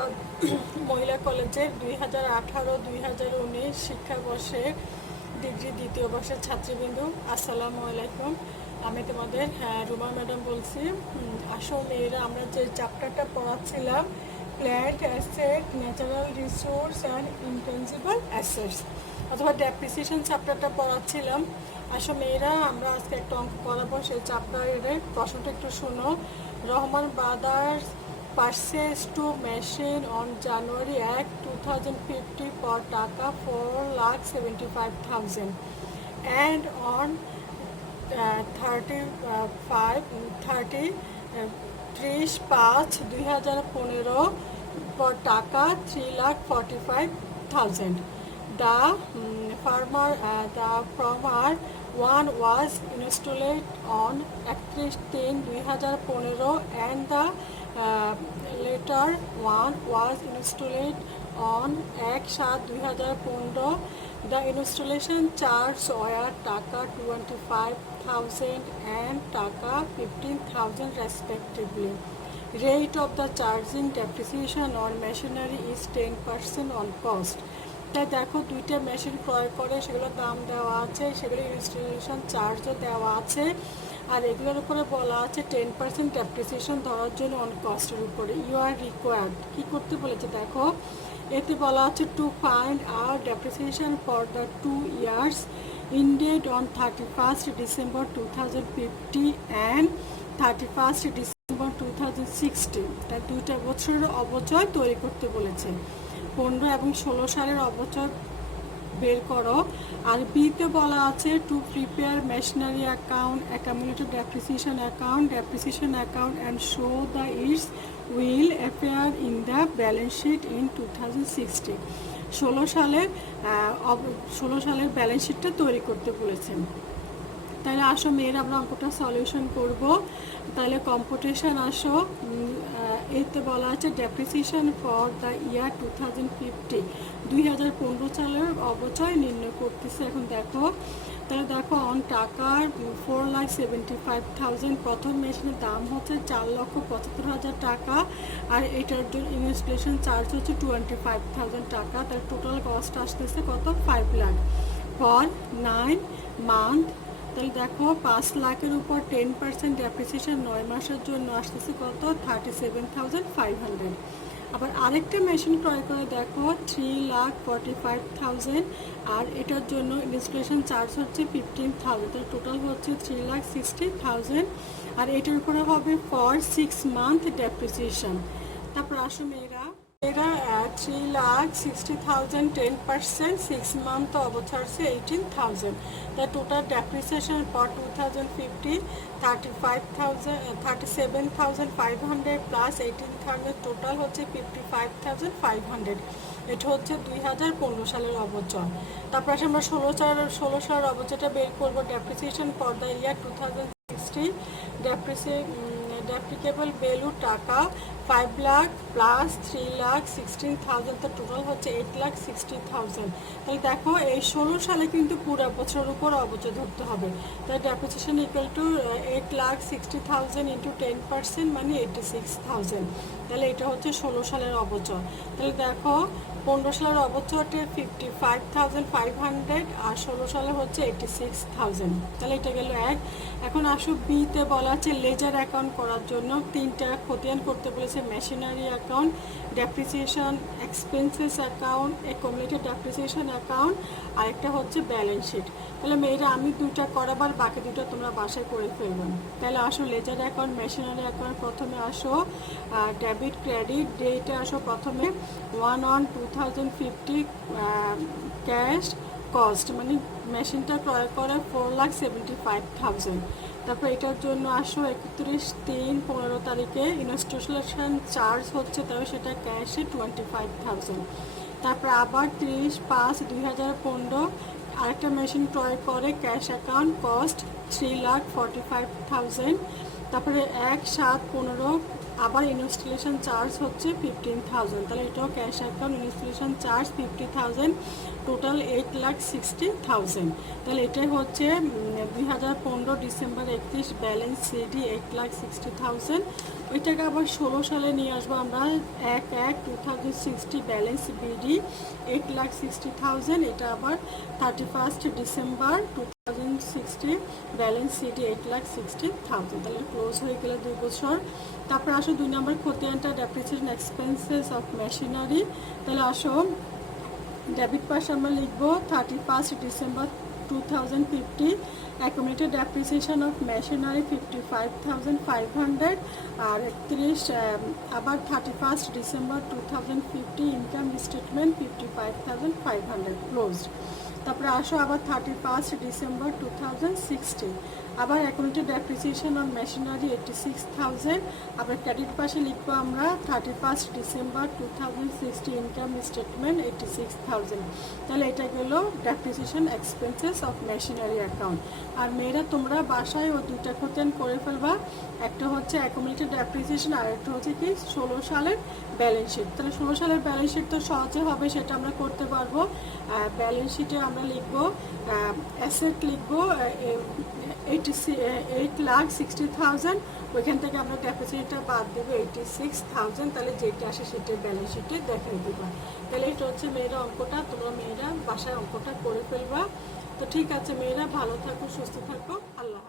মুর্শিদাবাদ মহিলা কলেজের 2018-2019 শিক্ষাবর্ষে ডিগ্রি দ্বিতীয় বর্ষের ছাত্রীবৃন্দু, আসসালামু আলাইকুম। আমি তোমাদের রুমা ম্যাডাম বলছি। আসো মেয়েরা, আমরা যে চ্যাপ্টারটা পড়াচ্ছিলাম, plant asset, natural resource and intangible assets অথবা ডেপ্রিসিয়েশন চ্যাপ্টারটা পড়াচ্ছিলাম। আসো মেয়েরা, আমরা আজকে একটা অঙ্ক করাবো সেই চ্যাপ্টারের। প্রশ্নটা একটু শোনো। Rahman brothers purchase to machine on January 1, 2050 for Taka 4,75,000 and on 30/5/2015 for Taka 3,45,000. The farmer one was installed on 31/3/2015 and the later one was installed on 1/7/2015. The installation charge were Taka 25,000 and Taka 15,000 respectively. Rate of the charging depreciation on machinery is 10% on cost. তাই দেখো, দুইটা machine ক্রয় করে সেগুলোর দাম দেওয়া আছে, সেগুলো ইনস্টলেশন চার্জও দেওয়া আছে, আর এগুলোর উপরে বলা আছে 10% ডেপ্রিসিয়েশন ধরার জন্য অন কস্টের উপরে। ইউ আর রিকোয়ার্ড, কী করতে বলেছে দেখো, এতে বলা আছে to find our depreciation for the 2 years ended on 31st December 2050 and 31st December 2060। তাই দুইটা বছরের অবচয় তৈরি করতে বলেছে। 15 এবং 16 সালের অবচয় বের করো। আর বিতে বলা আছে to prepare machinery account, accumulated depreciation account and show the its will appear in the balance sheet in 2060। 16 সালের ব্যালেন্স শিটটা তৈরি করতে বলেছেন। তাহলে আসো মেয়েরা, আমরা অঙ্কটা সলিউশন করব। তাহলে কম্পিউটেশন আসো। এতে বলা আছে ডেপ্রিসিয়েশন ফর দ্য ইয়ার 2050, 2015 সালের অবচয় নির্ণয় করতেছে। এখন দেখো, তাহলে দেখো অন টাকার 4,75,000, প্রথম মেশিনের দাম হচ্ছে 4,75,000 টাকা, আর এটার জন্য ইনস্টলেশন চার্জ হচ্ছে 25,000 টাকা। তার টোটাল কস্ট আসতেছে কত? 5 লাখ ফর 9 মান্থ। তাহলে দেখো 5 লাখের উপর 10% ডেপ্রিসিয়েশন 9 মাসের জন্য আসতেছে কত? 37,500। আবার আরেকটা মেশিন ক্রয় করে দেখো 3,45,000, আর এটার জন্য ইনস্টলেশন চার্জ হচ্ছে 15,000। তাহলে টোটাল হচ্ছে 3,60,000, আর এটার উপরে হবে ফর 6 মান্থ ডেপ্রিসিয়েশন। তারপর আসো মেয়েরা, 3,60,000 10% 6 মান্থ অবচয় হচ্ছে 18,000। The total depreciation for 2050 37,500 plus 18,000, total হচ্ছে 55,500। এটা হচ্ছে 2015 সালের অবচয়। তারপর আমরা 16 সালের অবচয়টা বের করবো। Depreciation for the year 2060, depreciable value টাকা 5 লাখ প্লাস 3,16,000, তো টোটাল হচ্ছে 8,60,000। তাহলে দেখো, এই 16 সালে কিন্তু পুরো বছরের উপর অবচয় ধরতে হবে। তাই ডেপ্রিসিয়েশন ইকুয়াল টু 8,60,000 ইন্টু 10% মানে 86,000। তাহলে এটা হচ্ছে 16 সালের অবচয়। তাহলে দেখো 15 সালের অবচয়টা 55,500, আর 16 সালে হচ্ছে 86,000। তাহলে এটা গেল এক। এখন আসো বিতে বলা আছে লেজার অ্যাকাউন্ট করার জন্য 3টা খতিয়ান করতে বলেছে। Machinery account, depreciation expenses account, accumulated depreciation account, আর একটা হচ্ছে ব্যালেন্স শিট। তাহলে মেয়েরা, আমি 2টা করাবার, বাকি 2টা তোমরা বাসায় করে ফেলবেন। তাহলে আসো লেজার অ্যাকাউন্ট, মেশিনারি অ্যাকাউন্ট। প্রথমে আসো ডেবিট ক্রেডিট। ডেটে আসো প্রথমে 1/1/2050 ক্যাশ কস্ট, মানে মেশিনটা ক্রয় করে 4,75,000। তারপর এটার জন্য আসো 31/3/15 তারিখে ইনস্টলেশন চার্জ হচ্ছে, তবে সেটা ক্যাশে 25,000। তারপর আবার 30/5/2015 আরেকটা মেশিন ক্রয় করে, ক্যাশ অ্যাকাউন্ট কস্ট 3,45,000। তারপরে 1/7/15 আবার ইনস্টলেশন চার্জ হচ্ছে 15,000। তাহলে এটাও cash account, installation charge 50,000, total 8,60,000। তাহলে এটাই হচ্ছে 2015 ডিসেম্বর 31 ব্যালেন্স সিডি 8,60,000। ওইটাকে আবার 16 সালে নিয়ে আসবো আমরা। 1/1/2060 ব্যালেন্স বিডি 8,60,000, এটা আবার 31 ডিসেম্বর 2060 ব্যালেন্স সিডি 8,60,000, তাহলে ক্লোজ হয়ে গেলে 2 বছর। তারপরে আসো 2 নম্বর খতিয়ানটা ডেপ্রিসিয়েশন এক্সপেন্সেস অফ মেশিনারি। তাহলে আসো ডেবিট পাশে আমরা লিখবো 31 December 2050 accumulated depreciation of machinery 55,500, আর 31 আবার 31 ডিসেম্বর 2050 ইনকাম স্টেটমেন্ট 55,500 ক্লোজড। তারপরে আসো আবার 31 ডিসেম্বর 2060 আবার accumulated depreciation on machinery 86,000, আবার ক্রেডিট পাশে লিখবো আমরা 31 ডিসেম্বর 2060 ইনকাম স্টেটমেন্ট 86,000, তাহলে এটা গেল depreciation expenses of machinery account. আর মেয়েরা তোমরা বাসায় ও 2টা খতিয়ান করে ফেলবা, একটা হচ্ছে অ্যাকুমুলেটেড ডেপ্রিসিয়েশন আর একটা হচ্ছে কি 16 সালের ব্যালেন্স শিট। তাহলে 16 সালের ব্যালেন্স শিট তো সহজে হবে, সেটা আমরা করতে পারবো। ব্যালেন্স শিটে আমরা লিখবো অ্যাসেট লিখবো 8,60,000, ওইখান থেকে আমরা ডেপ্রিসিয়েশনটা বাদ দেবো 86,000, তাহলে যেটা আসে সেটা ব্যালেন্স শিটে দেখিয়ে দেবো। তাহলে এটা হচ্ছে মেয়েরা অঙ্কটা, তোমরা মেয়েরা বাসায় অঙ্কটা করে ফেলবা। তো ঠিক আছে মেয়েরা, ভালো থাকো, সুস্থ থাকো, আল্লাহ।